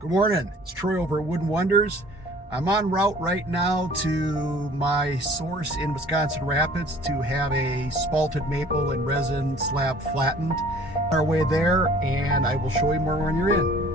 Good morning, it's Troy over at Wood and Wonders. I'm en route right now to my source in Wisconsin Rapids to have a spalted maple and resin slab flattened. Our way there, and I will show you more when you're in.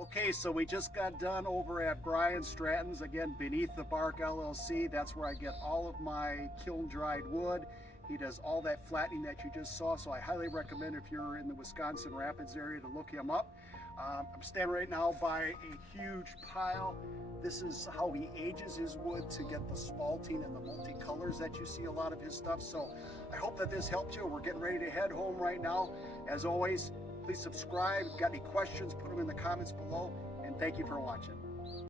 Okay, so we just got done over at Brian Stratton's, again, Beneath the Bark LLC. That's where I get all of my kiln dried wood. He does all that flattening that you just saw, so I highly recommend if you're in the Wisconsin Rapids area to look him up. I'm standing right now by a huge pile. This is how he ages his wood to get the spalting and the multicolors that you see a lot of his stuff. So I hope that this helped you. We're getting ready to head home right now. As always, please subscribe. If you've got any questions, put them in the comments below. And thank you for watching.